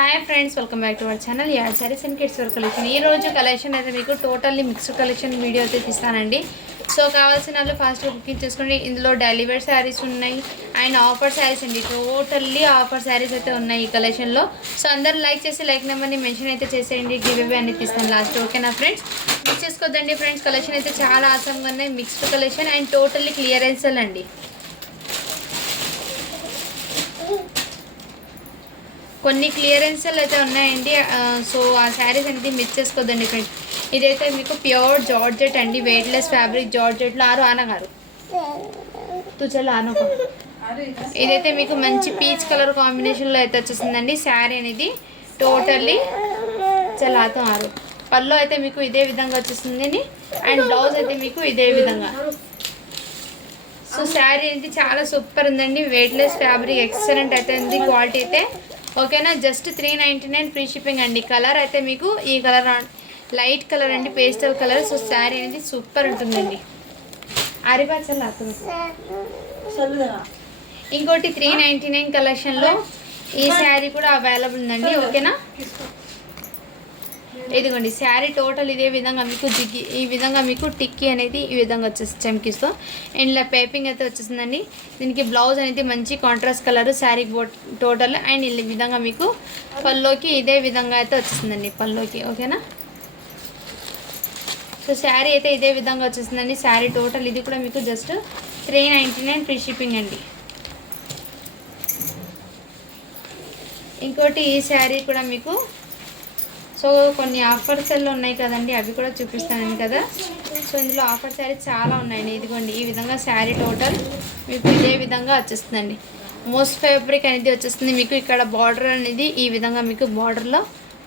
Hi friends, welcome back to our channel యాడ్ sarees and kids wear collection. ఈ రోజు collection అయితే మీకు టోటల్లీ మిక్స్డ్ కలెక్షన్ వీడియో అయితే తీస్తానండి. సో కావాల్సిన వాళ్ళు ఫాస్ట్గా బుకింగ్ చేసుకోండి. ఇందులో డైలీ వేర్ శారీస్ ఉన్నాయి అండ్ ఆఫర్ శారీస్ అండి. టోటల్లీ ఆఫర్ శారీస్ అయితే ఉన్నాయి ఈ కలెక్షన్లో. సో అందరూ లైక్ చేసి లైక్ నెంబర్ని మెన్షన్ అయితే చేసేయండి. గివ్ అవే అనేది తీస్తాను లాస్ట్. ఓకేనా ఫ్రెండ్స్? మిక్స్ చేసుకోవద్దండి ఫ్రెండ్స్. కలెక్షన్ అయితే చాలా ఆసంగా ఉన్నాయి. Mixed collection and totally clearance అండి. కొన్ని క్లియరెన్స్లు అయితే ఉన్నాయండి. సో ఆ శారీస్ అనేది మిస్ చేసుకోవద్దండి ఫ్రెండ్స్. ఇదైతే మీకు ప్యూర్ జార్జెట్ అండి, వెయిట్లెస్ ఫ్యాబ్రిక్ జార్జెట్లో ఆనగారు తుచలు ఆనకు. ఇదైతే మీకు మంచి పీచ్ కలర్ కాంబినేషన్లో అయితే వచ్చేసిందండి. శారీ అనేది టోటల్లీ చలాతో ఆరు. పళ్ళు అయితే మీకు ఇదే విధంగా వచ్చేసిందండి అండ్ బ్లౌజ్ అయితే మీకు ఇదే విధంగా. సో శారీ అనేది చాలా సూపర్ ఉందండి. వెయిట్లెస్ ఫ్యాబ్రిక్ ఎక్సలెంట్ అయితే ఉంది. క్వాలిటీ అయితే ఓకేనా. జస్ట్ 399 ఫ్రీ షిప్పింగ్ అండి. కలర్ అయితే మీకు ఈ కలర్ లైట్ కలర్ అండి, పేస్టల్ కలర్. సో శారీ అనేది సూపర్ ఉంటుందండి. అరిపాచల్ ఇంకోటి 399 కలెక్షన్లో ఈ శారీ కూడా అవైలబుల్ ఉందండి. ఓకేనా. ఇదిగోండి శారీ టోటల్ ఇదే విధంగా మీకు జిగ్గి ఈ విధంగా మీకు టిక్కీ అనేది ఈ విధంగా వచ్చేసి చమ్కీస్తో అండ్ ఇలా పేపింగ్ అయితే వచ్చేసిందండి. దీనికి బ్లౌజ్ అనేది మంచి contrast colour sari total and ఈ విధంగా మీకు పల్లోకి ఇదే విధంగా అయితే వచ్చేసిందండి పల్లోకి. ఓకేనా. సో శారీ అయితే ఇదే విధంగా వచ్చేసిందండి. శారీ టోటల్ ఇది కూడా మీకు జస్ట్ 399 ఫ్రీ షిప్పింగ్ అండి. ఇంకోటి ఈ శారీ కూడా మీకు సో కొన్ని ఆఫర్ సెల్లో ఉన్నాయి కదండి, అవి కూడా చూపిస్తాను కదా. సో ఇందులో ఆఫర్ శారీ చాలా ఉన్నాయండి. ఇదిగోండి ఈ విధంగా శారీ టోటల్ మీకు ఇదే విధంగా వచ్చేస్తుందండి. మోస్ట్ ఫ్యాబ్రిక్ అనేది వచ్చేస్తుంది మీకు. ఇక్కడ బార్డర్ అనేది ఈ విధంగా మీకు బార్డర్లో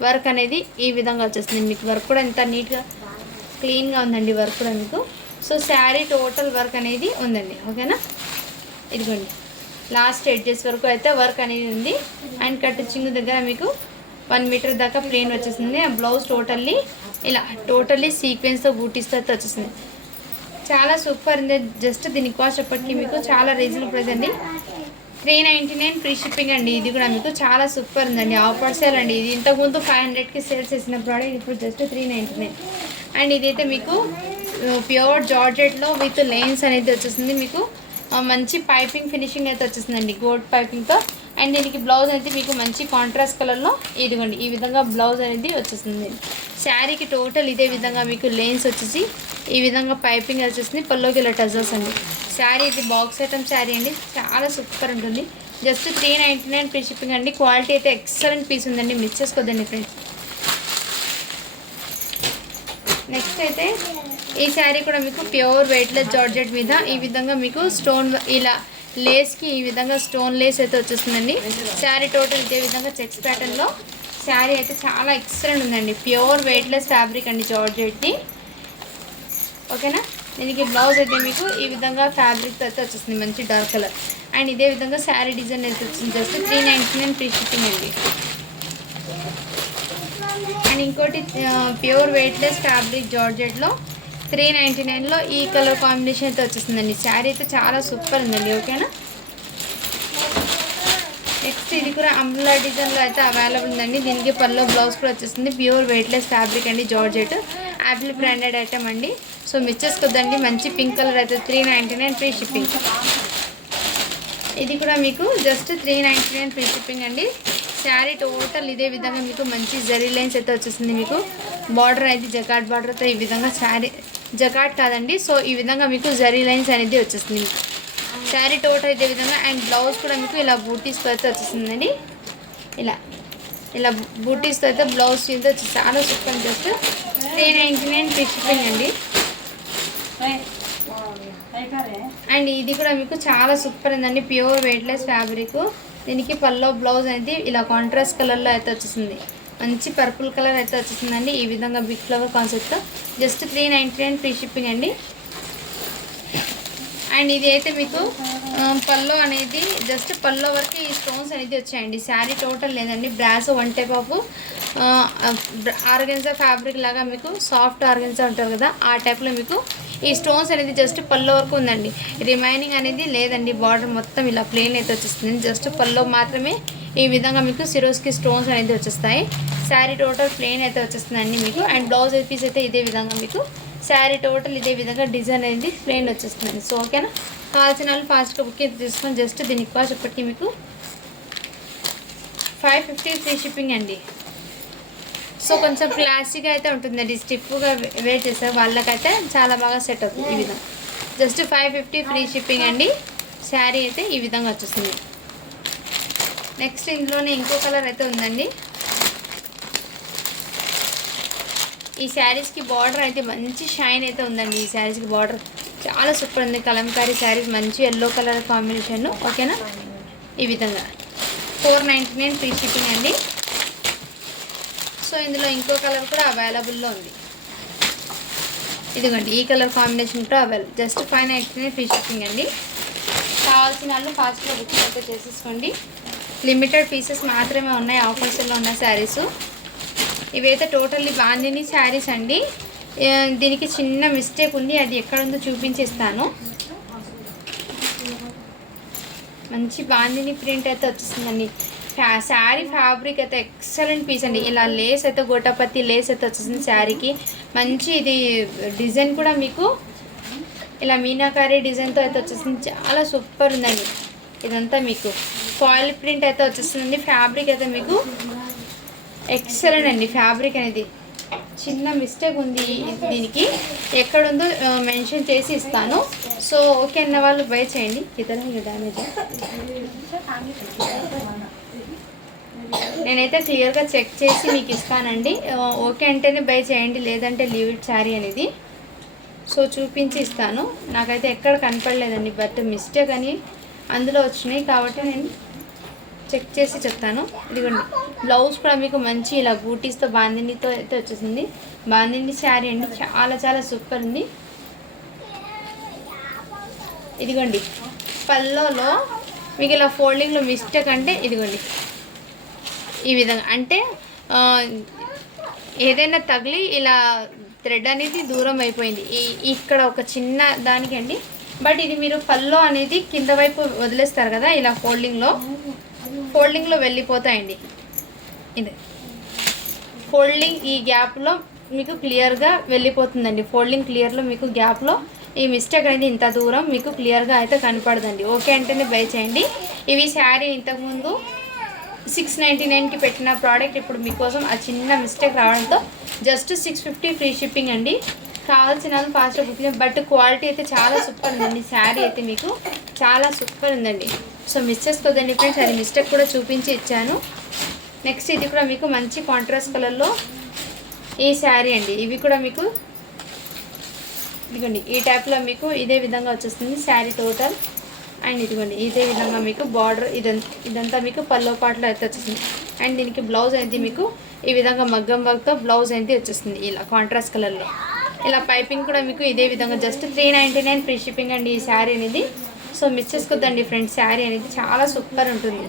వర్క్ అనేది ఈ విధంగా వచ్చేస్తుంది. మీకు వర్క్ కూడా ఎంత నీట్గా క్లీన్గా ఉందండి వర్క్ కూడా మీకు. సో శారీ టోటల్ వర్క్ అనేది ఉందండి. ఓకేనా. ఇదిగోండి లాస్ట్ ఎడ్జెస్ వరకు అయితే వర్క్ అనేది ఉంది అండ్ కట్టించింగ్ దగ్గర మీకు 1 మీటర్ దాకా ప్లేన్ వచ్చేసింది. ఆ బ్లౌజ్ టోటల్లీ సీక్వెన్స్తో బూటీస్తో అయితే వచ్చేసింది. చాలా సూపర్ ఉంది. జస్ట్ దీని కాస్ట్ ఎప్పటికీ మీకు చాలా రీజనబుల్ ప్రైస్ అండి. 399 ఫ్రీ షిప్పింగ్ అండి. ఇది కూడా మీకు చాలా సూపర్ ఉందండి. ఆఫర్ సేల్ అండి. ఇది ఇంతకుముందు 500కి సేల్ చేసిన ప్రోడక్ట్ ఇప్పుడు జస్ట్ 399. అండ్ ఇదైతే మీకు ప్యూర్ జార్జెట్లో విత్ లైన్స్ అనేది వచ్చేసింది. మీకు మంచి పైపింగ్ ఫినిషింగ్ అయితే వచ్చేసిందండి గోల్డ్ పైపింగ్తో. అండ్ దీనికి బ్లౌజ్ అనేది మీకు మంచి కాంట్రాస్ట్ కలర్లో ఇదిగోండి ఈ విధంగా బ్లౌజ్ అనేది వచ్చేసింది. శారీకి టోటల్ ఇదే విధంగా మీకు లైన్స్ వచ్చేసి ఈ విధంగా పైపింగ్ వచ్చేసింది. పల్లోకి ఇలా టజల్స్ అండి. శారీ ఇది బాక్స్ ఐటమ్ శారీ అండి. చాలా సూపర్ ఉంటుంది. జస్ట్ 399 ఫ్రీ షిప్పింగ్ అండి. క్వాలిటీ అయితే ఎక్సలెంట్ పీస్ ఉందండి. మిస్ చేసుకోవద్దండి ఫ్రెండ్స్. నెక్స్ట్ అయితే ఈ శారీ కూడా మీకు ప్యూర్ వెయిట్లెస్ జార్జెట్ మీద ఈ విధంగా మీకు స్టోన్ ఇలా లేస్కి ఈ విధంగా స్టోన్ లేస్ అయితే వచ్చేస్తుందండి. శారీ టోటల్ ఇదే విధంగా చెక్స్ ప్యాటర్న్లో శారీ అయితే చాలా ఎక్సలెంట్ ఉందండి. ప్యూర్ వెయిట్లెస్ ఫ్యాబ్రిక్ అండి జార్జెట్ది. ఓకేనా. దీనికి బ్లౌజ్ అయితే మీకు ఈ విధంగా ఫ్యాబ్రిక్ అయితే వచ్చేస్తుంది మంచి డార్క్ కలర్ అండ్ ఇదే విధంగా శారీ డిజైన్ అయితే వచ్చింది. జస్ట్ 399 ఫ్రీ షిప్పింగ్ అండి. అండ్ ఇంకోటి ప్యూర్ వెయిట్లెస్ ఫ్యాబ్రిక్ జార్జెట్లో 399లో ఈ కలర్ కాంబినేషన్ అయితే వచ్చేస్తుందండి. శారీ అయితే చాలా సూపర్ ఉందండి. ఓకేనా. నెక్స్ట్ ఇది కూడా అంబ్రెల్లా డిజైన్లో అయితే అవైలబుల్ ఉందండి. దీనికి పల్లో బ్లౌజ్ కూడా వచ్చేస్తుంది. ప్యూర్ వెయిట్లెస్ ఫ్యాబ్రిక్ అండి జార్జెట్. యాపిల్ బ్రాండెడ్ ఐటమ్ అండి. సో మిస్ చేసుకోద్దండి. మంచి పింక్ కలర్ అయితే 399 ఫ్రీ షిప్పింగ్. ఇది కూడా మీకు జస్ట్ 399 ఫ్రీ షిప్పింగ్ అండి. శారీ టోటల్ ఇదే విధంగా మీకు మంచి జరీ లైన్స్ అయితే వచ్చేసింది. మీకు బార్డర్ అయితే జకాట్ బార్డర్తో ఈ విధంగా శారీ జకాట్ కాదండి. సో ఈ విధంగా మీకు జరీ లైన్స్ అనేది వచ్చేస్తుంది. శారీ టోటల్ ఇదే విధంగా అండ్ బ్లౌజ్ కూడా మీకు ఇలా బూటీస్తో అయితే వచ్చేసిందండి. ఇలా బూటీస్తో అయితే బ్లౌజ్ అయితే వచ్చేసి చాలా సూపర్. జస్ట్ 399 ఫ్రీ షిప్పింగ్ అండి. అండ్ ఇది కూడా మీకు చాలా సూపర్ ఉందండి. Pure weightless fabric. దీనికి పల్లో బ్లౌజ్ అనేది ఇలా కాంట్రాస్ట్ కలర్లో అయితే వచ్చేసింది. మంచి పర్పుల్ కలర్ అయితే వచ్చేసిందండి. ఈ విధంగా బిగ్ ఫ్లవర్ కాన్సెప్ట్తో జస్ట్ 399 ఫ్రీ షిప్పింగ్ అండి. అండ్ ఇది అయితే మీకు పల్లో అనేది జస్ట్ పల్లో వరకు ఈ స్టోన్స్ అనేది వచ్చాయండి. శారీ టోటల్ లేదండి. Brasso 1 type of organza fabric లాగా మీకు సాఫ్ట్ ఆర్గెన్జా ఉంటారు కదా, ఆ టైప్లో మీకు ఈ స్టోన్స్ అనేది జస్ట్ పల్లో వరకు ఉందండి. రిమైనింగ్ అనేది లేదండి. బార్డర్ మొత్తం ఇలా ప్లెయిన్ అయితే వచ్చేస్తుంది. జస్ట్ పల్లో మాత్రమే ఈ విధంగా మీకు సిరోస్కి స్టోన్స్ అనేది వచ్చేస్తాయి. శారీ టోటల్ ప్లెయిన్ అయితే వచ్చేస్తుందండి మీకు. అండ్ బ్లౌజ్ పీస్ అయితే ఇదే విధంగా మీకు శారీ టోటల్ ఇదే విధంగా డిజైన్ అనేది ప్లెయిన్ వచ్చేస్తుందండి. సో ఓకేనా, కావాల్సిన వాళ్ళు ఫాస్ట్గా బుక్ అయితే తీసుకొని జస్ట్ దీనికి కాస్ట్ ఇప్పటికీ మీకు 550 ఫ్రీ షిప్పింగ్ అండి. సో కొంచెం క్లాసిక్గా అయితే ఉంటుందండి, స్టిఫ్గా వేర్ చేసే వాళ్ళకైతే చాలా బాగా సెట్ అవుతుంది. ఈ విధంగా జస్ట్ 550 ఫ్రీ షిప్పింగ్ అండి. శారీ అయితే ఈ విధంగా వచ్చేస్తుంది. నెక్స్ట్ ఇందులోనే ఇంకో కలర్ అయితే ఉందండి. ఈ శారీస్కి బార్డర్ అయితే మంచి షైన్ అయితే ఉందండి. ఈ శారీస్కి బార్డర్ చాలా సూపర్ ఉంది. కలంకారీ శారీస్ మంచి ఎల్లో కలర్ కాంబినేషన్. ఓకేనా, ఈ విధంగా 499 ఫ్రీ షిప్పింగ్ అండి. సో ఇందులో ఇంకో కలర్ కూడా అవైలబుల్లో ఉంది. ఇదిగోండి ఈ కలర్ కాంబినేషన్ కూడా అవైలబుల్. జస్ట్ 599 ఫ్రీ షిప్పింగ్ అండి. కావాల్సిన వాళ్ళు ఫాస్ట్గా బుకింగ్ అయితే చేసేసుకోండి. లిమిటెడ్ పీసెస్ మాత్రమే ఉన్నాయి. ఆఫర్స్లో ఉన్న శారీస్ ఇవైతే టోటల్లీ బాందిని శారీస్ అండి. దీనికి చిన్న మిస్టేక్ ఉంది, అది ఎక్కడ ఉందో చూపించేస్తాను. మంచి బాందిని ప్రింట్ అయితే వచ్చేస్తుందండి. శారీ ఫ్యాబ్రిక్ అయితే ఎక్సలెంట్ పీస్ అండి. ఇలా లేస్ అయితే గోటాపత్తి లేస్ అయితే వచ్చేసింది శారీకి. మంచి ఇది డిజైన్ కూడా మీకు ఇలా మీనాకారీ డిజైన్తో అయితే వచ్చేసింది. చాలా సూపర్ ఉందండి. ఇదంతా మీకు ఫాయిల్ ప్రింట్ అయితే వచ్చేస్తుందండి. ఫ్యాబ్రిక్ అయితే మీకు ఎక్సలెంట్ అండి. ఫ్యాబ్రిక్ అనేది చిన్న మిస్టేక్ ఉంది, దీనికి ఎక్కడుందో మెన్షన్ చేసి ఇస్తాను. సో ఓకే అన్న వాళ్ళు బై చేయండి. ఇతర డ్యామేజ్ నేనైతే క్లియర్గా చెక్ చేసి మీకు ఇస్తానండి. ఓకే అంటేనే బై చేయండి, లేదంటే లీవ్ ఇట్ శారీ అనేది. సో చూపించి ఇస్తాను. నాకైతే ఎక్కడ కనపడలేదండి, బట్ మిస్టేక్ అని అందులో వచ్చినాయి కాబట్టి నేను చెక్ చేసి చెప్తాను. ఇదిగోండి బ్లౌజ్ కూడా మీకు మంచి ఇలా బూటీస్తో బాందినితో అయితే వచ్చేసింది. బాందిని శారీ అండి, చాలా చాలా సూపర్ ఉంది. ఇదిగోండి పల్లోలో మీకు ఇలా ఫోల్డింగ్లో మిస్టేక్ అంటే ఇదిగోండి ఈ విధంగా అంటే ఏదైనా తగిలి ఇలా థ్రెడ్ అనేది దూరం అయిపోయింది ఇక్కడ ఒక చిన్న దానికి అండి. బట్ ఇది మీరు పల్లో అనేది కింద వైపు వదిలేస్తారు కదా, ఇలా ఫోల్డింగ్లో వెళ్ళిపోతాయండి. ఇది ఫోల్డింగ్ ఈ గ్యాప్లో మీకు క్లియర్గా వెళ్ళిపోతుందండి. ఫోల్డింగ్ క్లియర్లో మీకు గ్యాప్లో ఈ మిస్టేక్ అనేది ఇంత దూరం మీకు క్లియర్గా అయితే కనపడదండి. ఓకే అంటేనే బై చేయండి. ఇవి శారీ ఇంతకుముందు 699కి పెట్టిన ప్రోడక్ట్ ఇప్పుడు మీకోసం ఆ చిన్న మిస్టేక్ రావడంతో జస్ట్ 650 ఫ్రీ షిప్పింగ్ అండి. కావాల్సిన ఫాస్ట్గా బుకింగ్. బట్ క్వాలిటీ అయితే చాలా సూపర్ ఉందండి. శారీ అయితే మీకు చాలా సూపర్ ఉందండి. సో మిస్ చేసుకోదండి ఫ్రెండ్స్, అది మిస్టేక్ కూడా చూపించి ఇచ్చాను. నెక్స్ట్ ఇది కూడా మీకు మంచి కాంట్రాస్ట్ కలర్లో ఈ శారీ అండి. ఇవి కూడా మీకు ఇదిగోండి ఈ టైప్లో మీకు ఇదే విధంగా వచ్చేస్తుంది శారీ టోటల్. అండ్ ఇదిగోండి ఇదే విధంగా మీకు బార్డర్ ఇదంతా మీకు పల్లో పాటలో అయితే వచ్చేస్తుంది. అండ్ దీనికి బ్లౌజ్ అయితే మీకు ఈ విధంగా మగ్గం వర్క్తో బ్లౌజ్ అయితే వచ్చేస్తుంది ఇలా కాంట్రాస్ట్ కలర్లో. ఇలా పైపింగ్ కూడా మీకు ఇదే విధంగా జస్ట్ 399 ఫ్రీ షిప్పింగ్ అండి ఈ శారీ అనేది. సో మిస్ చేసుకోద్దండి ఫ్రెండ్స్, శారీ అనేది చాలా సూపర్ ఉంటుంది.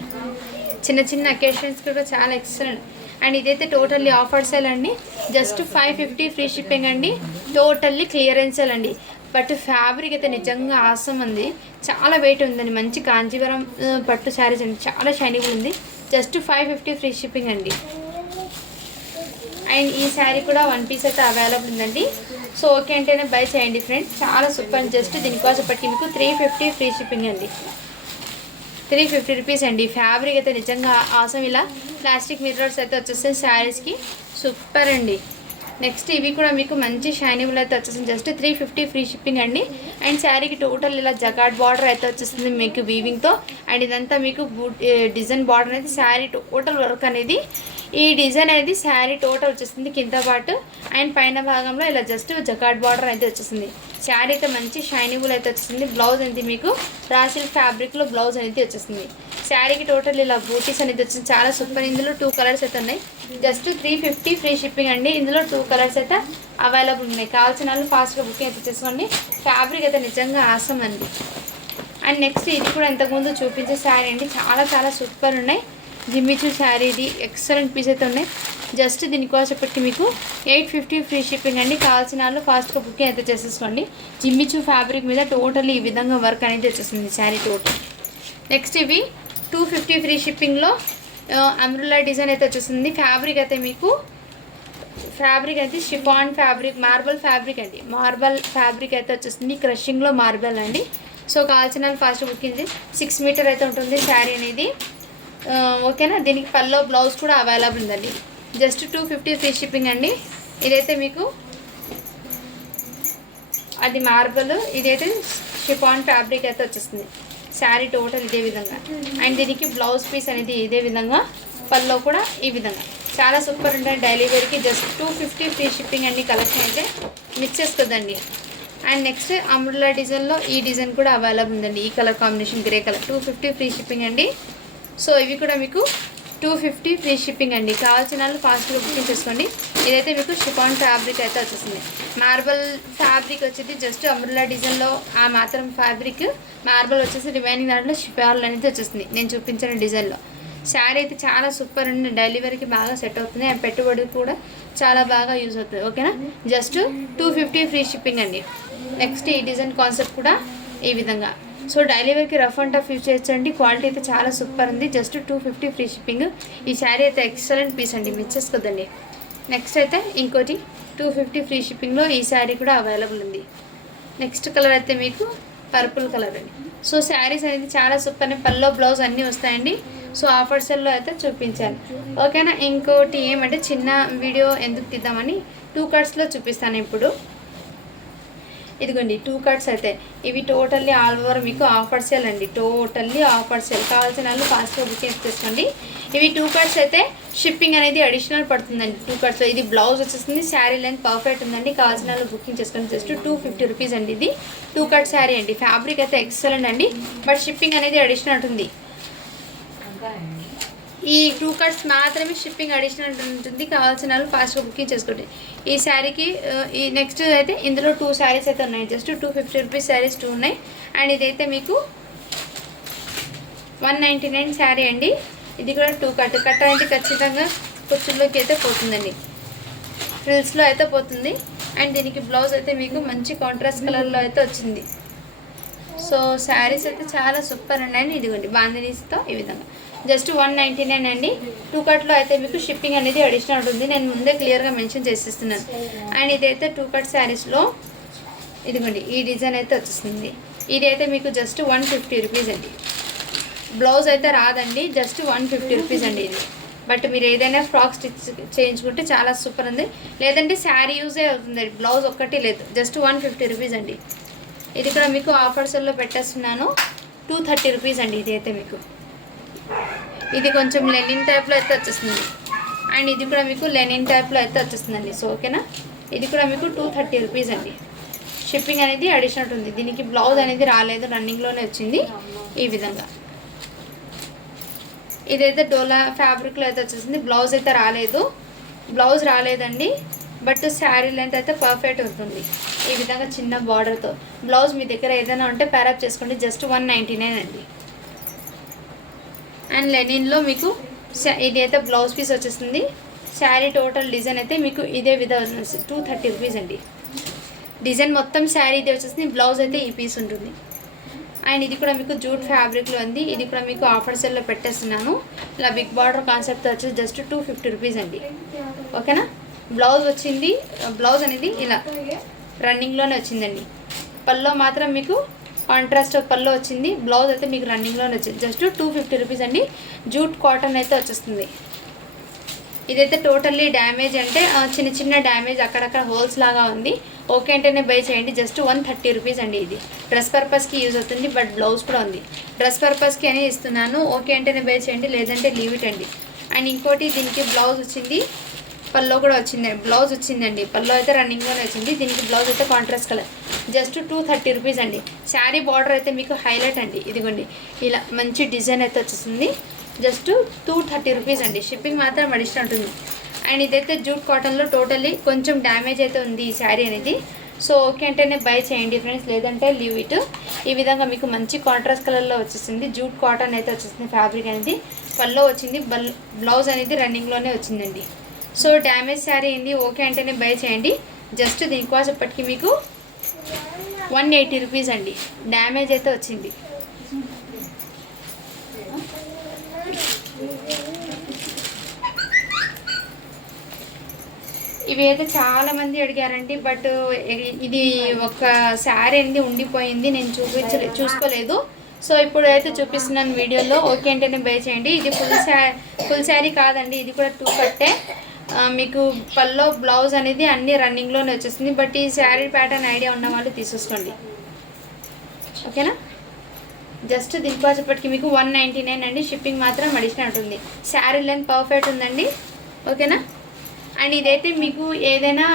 చిన్న చిన్న అకేషన్స్ కూడా చాలా ఎక్సలెంట్. అండ్ ఇదైతే టోటల్లీ ఆఫర్ సేల్ అండి. జస్ట్ 550 ఫ్రీ షిప్పింగ్ అండి. టోటల్లీ క్లియరెన్స్ సేల్ అండి. బట్ ఫ్యాబ్రిక్ అయితే నిజంగా ఆసం ఉంది, చాలా వెయిట్ ఉందండి. మంచి కాంజీవరం పట్టు శారీస్ అండి, చాలా షైనింగ్ ఉంది. జస్ట్ 550 ఫ్రీ షిప్పింగ్ అండి. అండ్ ఈ శారీ కూడా 1 పీస్ అయితే అవైలబుల్ ఉందండి. సో ఓకే అంటేనే బై చేయండి ఫ్రెండ్స్, చాలా సూపర్. జస్ట్ దీనికోసం పట్టి మీకు 350 ఫ్రీ షిప్పింగ్ అండి. 350 రూపీస్ అండి. ఫ్యాబ్రిక్ అయితే నిజంగా ఆసం. ఇలా ప్లాస్టిక్ మిర్రర్స్ అయితే వచ్చేస్తాయి శారీస్కి, సూపర్ అండి. నెక్స్ట్ ఇవి కూడా మీకు మంచి షైనింగ్ అయితే వచ్చేసింది. జస్ట్ 350 ఫ్రీ షిప్పింగ్ అండి. అండ్ శారీకి టోటల్ ఇలా జగాడ్ బార్డర్ అయితే వచ్చేస్తుంది మీకు వీవింగ్తో. అండ్ ఇదంతా మీకు డిజైన్ బార్డర్ అనేది శారీ టోటల్ వర్క్ అనేది ఈ డిజైన్ అనేది శారీ టోటల్ వచ్చేస్తుంది కింద పాటు. అండ్ పైన భాగంలో ఇలా జస్ట్ జగాడ్ బార్డర్ అయితే వచ్చేసింది. శారీ అయితే మంచి షైనింగ్ అయితే వచ్చేసింది. బ్లౌజ్ అనేది మీకు రాసిల్ ఫ్యాబ్రిక్లో బ్లౌజ్ అనేది వచ్చేస్తుంది. శారీకి టోటల్ ఇలా బూటీస్ అనేది వచ్చింది, చాలా సూపర్. ఇందులో 2 కలర్స్ అయితే ఉన్నాయి. జస్ట్ 350 ఫ్రీ షిప్పింగ్ అండి. ఇందులో 2 కలర్స్ అయితే అవైలబుల్ ఉన్నాయి. కావాల్సిన వాళ్ళు ఫాస్ట్గా బుకింగ్ అయితే చేసుకోండి. ఫ్యాబ్రిక్ అయితే నిజంగా ఆసం అండి. అండ్ నెక్స్ట్ ఇది కూడా ఇంతకుముందు చూపించే శారీ అండి, చాలా చాలా సూపర్ ఉన్నాయి. జిమ్మిచూ శారీ, ఇది ఎక్సలెంట్ పీస్ అయితే ఉన్నాయి. జస్ట్ దీనికోసం పెట్టి మీకు 850 ఫ్రీ షిప్పింగ్ అండి. కావాల్సిన వాళ్ళు ఫాస్ట్గా బుకింగ్ అయితే చేసేసుకోండి. జిమ్మిచూ ఫ్యాబ్రిక్ మీద టోటల్లీ ఈ విధంగా వర్క్ అనేది వచ్చేస్తుంది శారీ టోటల్. నెక్స్ట్ ఇవి 250 ఫ్రీ షిప్పింగ్లో అంబ్రెల్లా డిజైన్ అయితే వచ్చేస్తుంది. ఫ్యాబ్రిక్ అయితే షిఫాన్ ఫ్యాబ్రిక్, మార్బల్ ఫ్యాబ్రిక్ అండి. మార్బల్ ఫ్యాబ్రిక్ అయితే వచ్చేస్తుంది, క్రషింగ్లో మార్బల్ అండి. సో కావాల్సిన ఫాస్ట్ బుకింగ్ 6 మీటర్ అయితే ఉంటుంది శారీ అనేది. ఓకేనా. దీనికి పల్లో బ్లౌజ్ కూడా అవైలబుల్ ఉందండి. జస్ట్ 250 ఫ్రీ షిప్పింగ్ అండి. ఇదైతే మీకు అది మార్బల్, ఇదైతే షిఫాన్ ఫ్యాబ్రిక్ అయితే వచ్చేస్తుంది. శారీ టోటల్ ఇదే విధంగా. అండ్ దీనికి బ్లౌజ్ పీస్ అనేది ఇదే విధంగా, పల్లో కూడా ఈ విధంగా. చాలా సూపర్ ఉంటుంది డైలీ వేర్కి. జస్ట్ 250 ఫ్రీ షిప్పింగ్ అండి. కలెక్షన్ అయితే మిక్స్ చేసుకోదండి. అండ్ నెక్స్ట్ అంబ్రెల్లా డిజైన్లో ఈ డిజైన్ కూడా అవైలబుల్ ఉందండి. ఈ colour combination grey colour, 250 free shipping అండి. సో ఇవి కూడా మీకు 250 ఫ్రీ షిప్పింగ్ అండి. కావాల్సిన వాళ్ళు ఫాస్ట్గా బుకింగ్ చేసుకోండి. ఇదైతే మీకు షిఫాన్ ఫ్యాబ్రిక్ అయితే వచ్చేస్తుంది. మార్బల్ ఫ్యాబ్రిక్ వచ్చేది జస్ట్ అంబ్రెల్లా డిజైన్లో ఆ మాత్రం ఫ్యాబ్రిక్, మార్బల్ వచ్చేసి రిమైనింగ్ దాంట్లో షిఫాన్ అనేది వచ్చేస్తుంది నేను చూపించిన డిజైన్లో. శారీ అయితే చాలా సూపర్ అండి. డైలీ వేర్కి బాగా సెట్ అవుతుంది. అండ్ పెట్టుబడికి కూడా చాలా బాగా యూజ్ అవుతుంది. ఓకేనా. జస్ట్ 250 ఫ్రీ షిప్పింగ్ అండి. నెక్స్ట్ ఈ డిజైన్ కాన్సెప్ట్ కూడా ఈ విధంగా. సో డైలీ వేర్కి రఫ్ అండ్ టఫ్ యూజ్ చేయొచ్చండి. క్వాలిటీ అయితే చాలా సూపర్ ఉంది. Just 250 free shipping. ఈ శారీ అయితే ఎక్సలెంట్ పీస్ అండి, మిస్ చేసుకోదండి. నెక్స్ట్ అయితే ఇంకోటి 250 ఫ్రీ షిప్పింగ్లో ఈ శారీ కూడా అవైలబుల్ ఉంది. నెక్స్ట్ కలర్ అయితే మీకు పర్పుల్ కలర్ అండి. సో శారీస్ అనేది చాలా సూపర్ అండి. పల్లో బ్లౌజ్ అన్నీ వస్తాయండి. సో ఆఫర్ సెల్లో అయితే చూపించాను. ఓకేనా. ఇంకోటి ఏమంటే చిన్న వీడియో ఎందుకు తీద్దామని 2 కట్స్లో చూపిస్తాను ఇప్పుడు. ఇదిగోండి 2 కట్స్ అయితే ఇవి టోటల్లీ ఆల్ ఓవర్ మీకు ఆఫర్ సేల్ అండి. Totally offer sale. కావాల్సిన వాళ్ళు ఫాస్ట్గా బుకింగ్ చేసుకోండి. ఇవి 2 కట్స్ అయితే షిప్పింగ్ అనేది అడిషనల్ పడుతుందండి. 2 కట్స్లో ఇది బ్లౌజ్ వచ్చేస్తుంది. శారీ లెంత్ పర్ఫెక్ట్ ఉందండి. కావాల్సిన వాళ్ళు బుకింగ్ చేసుకోండి. జస్ట్ 250 రూపీస్ అండి. ఇది 2 కట్ శారీ అండి. ఫ్యాబ్రిక్ అయితే ఎక్సలెంట్ అండి. బట్ షిప్పింగ్ అనేది అడిషనల్ ఉంటుంది. ఈ 2 కట్స్ మాత్రమే షిప్పింగ్ అడిషనల్ ఉంటుంది. కావాల్సిన వాళ్ళు ఫాస్ట్గా బుకింగ్ చేసుకోండి. ఈ శారీకి ఈ నెక్స్ట్ అయితే ఇందులో 2 శారీస్ అయితే ఉన్నాయి. జస్ట్ 250 రూపీస్ శారీస్ 2 ఉన్నాయి. అండ్ ఇదైతే మీకు 199 శారీ అండి. ఇది కూడా 2 కట్. కట్ అంటే ఖచ్చితంగా కుర్చీలోకి అయితే పోతుందండి, ఫ్రిల్స్లో అయితే పోతుంది. అండ్ దీనికి బ్లౌజ్ అయితే మీకు మంచి కాంట్రాస్ట్ కలర్లో అయితే వచ్చింది. సో శారీస్ అయితే చాలా సూపర్ అండి. ఇదిగోండి బాందినీస్తో ఈ విధంగా జస్ట్ 199 అండి. 2 కట్లో అయితే మీకు షిప్పింగ్ అనేది అడిషనల్ ఉంటుంది. నేను ముందే క్లియర్గా మెన్షన్ చేసిస్తున్నాను. అండ్ ఇదైతే 2 కట్ శారీస్లో ఇదిగోండి ఈ డిజైన్ అయితే వచ్చేస్తుంది. ఇది అయితే మీకు జస్ట్ 150 రూపీస్ అండి. బ్లౌజ్ అయితే రాదండి. జస్ట్ 150 రూపీస్ అండి ఇది. బట్ మీరు ఏదైనా ఫ్రాక్ స్టిచ్ చేయించుకుంటే చాలా సూపర్ ఉంది. లేదంటే శారీ యూజే అవుతుంది. బ్లౌజ్ ఒక్కటి లేదు. జస్ట్ 150 రూపీస్ అండి. ఇది కూడా మీకు ఆఫర్స్లో పెట్టేస్తున్నాను. 230 రూపీస్ అండి. ఇది అయితే మీకు ఇది కొంచెం లెనిన్ టైప్లో అయితే వచ్చేస్తుంది. అండ్ ఇది కూడా మీకు లెనిన్ టైప్లో అయితే వచ్చేస్తుందండి. సో ఓకేనా. ఇది కూడా మీకు 230 రూపీస్ అండి. షిప్పింగ్ అనేది అడిషనల్ ఉంది. దీనికి బ్లౌజ్ అనేది రాలేదు, రన్నింగ్లోనే వచ్చింది ఈ విధంగా. ఇదైతే డోలా ఫ్యాబ్రిక్లో అయితే వచ్చేసింది. బ్లౌజ్ అయితే బ్లౌజ్ రాలేదండి. బట్ శారీ లెంత్ అయితే పర్ఫెక్ట్ ఉంటుంది. ఈ విధంగా చిన్న బార్డర్తో బ్లౌజ్ మీ దగ్గర ఏదైనా ఉంటే ప్యారప్ చేసుకోండి. జస్ట్ 199 అండి. అండ్ లెనిన్లో మీకు ఇది అయితే బ్లౌజ్ పీస్ వచ్చేస్తుంది. శారీ టోటల్ డిజైన్ అయితే మీకు ఇదే విధంగా 230 రూపీస్ అండి. డిజైన్ మొత్తం శారీ ఇది వచ్చేసింది. బ్లౌజ్ అయితే ఈ పీస్ ఉంటుంది. అండ్ ఇది కూడా మీకు జూట్ ఫ్యాబ్రిక్లో ఉంది. ఇది కూడా మీకు ఆఫర్ సెల్లో పెట్టేస్తున్నాను. ఇలా బిగ్ బార్డర్ కాన్సెప్ట్ వచ్చేసి జస్ట్ 250 రూపీస్ అండి. ఓకేనా. బ్లౌజ్ వచ్చింది. బ్లౌజ్ అనేది ఇలా రన్నింగ్లోనే వచ్చిందండి. పల్లో మాత్రం మీకు కాంట్రాస్ట్ పల్లో వచ్చింది. బ్లౌజ్ అయితే మీకు రన్నింగ్లోనే వచ్చింది. జస్ట్ 250 రూపీస్ అండి. జూట్ కాటన్ అయితే వచ్చేస్తుంది. ఇదైతే టోటల్లీ డ్యామేజ్ అంటే చిన్న చిన్న డ్యామేజ్ అక్కడక్కడ హోల్స్ లాగా ఉంది. ఓకే అంటేనే బై చేయండి. జస్ట్ 130 రూపీస్ అండి. ఇది డ్రెస్ పర్పస్కి యూజ్ అవుతుంది. బట్ బ్లౌజ్ కూడా ఉంది. డ్రెస్ పర్పస్కి అని ఇస్తున్నాను. ఓకే అంటేనే బై చేయండి, లేదంటే లీవ్ ఇట్ అండి. అండ్ ఇంకోటి దీనికి బ్లౌజ్ వచ్చింది. పల్లో కూడా వచ్చింది. బ్లౌజ్ వచ్చిందండి. పల్లో అయితే రన్నింగ్లోనే వచ్చింది. దీనికి బ్లౌజ్ అయితే కాంట్రాస్ట్ కలర్. జస్ట్ 230 రూపీస్ అండి. శారీ బార్డర్ అయితే మీకు హైలైట్ అండి. ఇదిగోండి ఇలా మంచి డిజైన్ అయితే వచ్చేసింది. జస్ట్ 230 రూపీస్ అండి. షిప్పింగ్ మాత్రం అడిషనల్ ఉంటుంది. అండ్ ఇదైతే జూట్ కాటన్లో టోటల్లీ కొంచెం డ్యామేజ్ అయితే ఉంది ఈ శారీ అనేది. సో ఓకే అంటేనే బై చేయండి ఫ్రెండ్స్, లేదంటే లీవ్ ఇట్. ఈ విధంగా మీకు మంచి కాంట్రాస్ట్ కలర్లో వచ్చేసింది. జూట్ కాటన్ అయితే వచ్చేసింది. ఫ్యాబ్రిక్ అనేది పల్లో వచ్చింది. బ్లౌజ్ అనేది రన్నింగ్లోనే వచ్చిందండి. సో డ్యామేజ్ శారీ అయింది. ఓకే అంటేనే బై చేయండి. జస్ట్ దీనికోసం ఇప్పటికీ మీకు 180 రూపీస్ అండి. డ్యామేజ్ అయితే వచ్చింది. ఇవి అయితే చాలామంది అడిగారండి, బట్ ఇది ఒక శారీ అనేది ఉండిపోయింది, నేను చూసుకోలేదు. సో ఇప్పుడు అయితే చూపిస్తున్నాను వీడియోలో. ఓకే అంటేనే బై చేయండి. ఇది ఫుల్ శారీ కాదండి, ఇది కూడా 2 కట్టే. మీకు పల్లో బ్లౌజ్ అనేది అన్ని రన్నింగ్లోనే వచ్చేస్తుంది. బట్ ఈ శారీ ప్యాటర్న్ ఐడియా ఉన్న వాళ్ళు తీసేసుకోండి, ఓకేనా. జస్ట్ దీనికోసప్పటికి మీకు 199 అండి. షిప్పింగ్ మాత్రం అడిషనల్ ఉంటుంది. శారీ లెంత్ పర్ఫెక్ట్ ఉందండి, ఓకేనా. అండ్ ఇదైతే మీకు ఏదైనా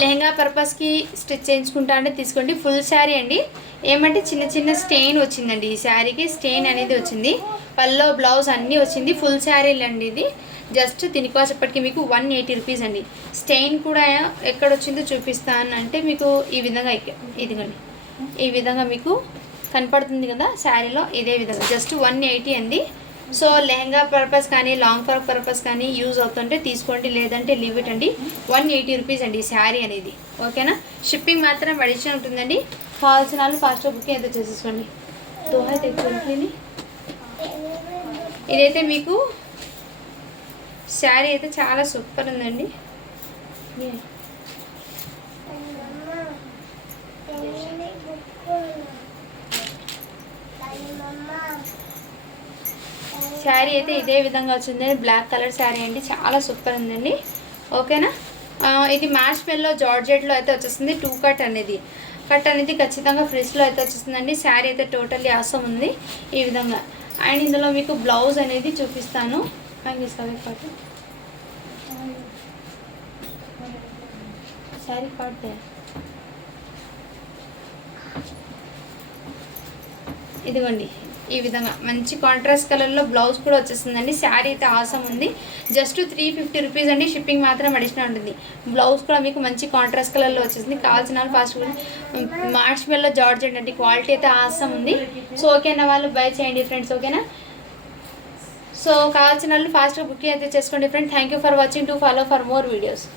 లెహంగా పర్పస్కి స్టిచ్ చేయించుకుంటా అంటే తీసుకోండి. ఫుల్ శారీ అండి. ఏమంటే చిన్న చిన్న స్టెయిన్ వచ్చిందండి, ఈ శారీకి స్టెయిన్ అనేది వచ్చింది. పల్లో బ్లౌజ్ అన్నీ వచ్చింది. ఫుల్ శారీలు అండి ఇది. జస్ట్ దీనికోసప్పటికి మీకు 180 రూపీస్ అండి. స్టెయిన్ కూడా ఎక్కడ వచ్చిందో చూపిస్తాను అంటే మీకు ఈ విధంగా ఇదిగోండి, ఈ విధంగా మీకు కనపడుతుంది కదా శారీలో, ఇదే విధంగా జస్ట్ 180 అండి. సో లెహంగా పర్పస్ కానీ లాంగ్ ఫ్రాక్ పర్పస్ కానీ యూజ్ అవుతుంటే తీసుకోండి, లేదంటే లీవ్ ఇట్ అండి. 180 రూపీస్ అండి ఈ శారీ అనేది, ఓకేనా. షిప్పింగ్ మాత్రం అడిషనల్ ఉంటుందండి. కావాల్సిన వాళ్ళు ఫాస్ట్గా బుకింగ్ అయితే చేసేసుకోండి. దోహా తెచ్చుకోండి. ఇదైతే మీకు శారీ అయితే చాలా సూపర్ ఉందండి. శారీ అయితే ఇదే విధంగా వచ్చిందండి. బ్లాక్ కలర్ శారీ అండి, చాలా సూపర్ ఉందండి, ఓకేనా. ఇది మ్యాష్ మెల్లో జార్జెట్లో అయితే వచ్చేస్తుంది. 2 కట్ అనేది ఖచ్చితంగా ఫ్రిడ్జ్లో అయితే వచ్చేస్తుందండి. శారీ అయితే టోటల్లీ ఆసమ్ ఉంది ఈ విధంగా. అండ్ ఇందులో మీకు బ్లౌజ్ అనేది చూపిస్తాను. పాటు శారీ పాటే ఇదిగోండి, ఈ విధంగా మంచి కాంట్రాస్ట్ కలర్లో బ్లౌజ్ కూడా వచ్చేస్తుందండి. శారీ అయితే ఆసమ్ ఉంది. జస్ట్ 350 రూపీస్ అండి. షిప్పింగ్ మాత్రం అడిషనల్ ఉంటుంది. బ్లౌజ్ కూడా మీకు మంచి కాంట్రాస్ట్ కలర్లో వచ్చేసింది. కావాల్సిన వాళ్ళు ఫాస్ట్ మార్చ్ మెల్లో జార్జెట్ అండి, క్వాలిటీ అయితే ఆసమ్ ఉంది. సో ఓకేనా, వాళ్ళు బై చేయండి ఫ్రెండ్స్, ఓకేనా. సో కావాల్సిన వాళ్ళు ఫాస్ట్గా బుకింగ్ అయితే చేసుకోండి friends. Thank you for watching. To follow for more videos.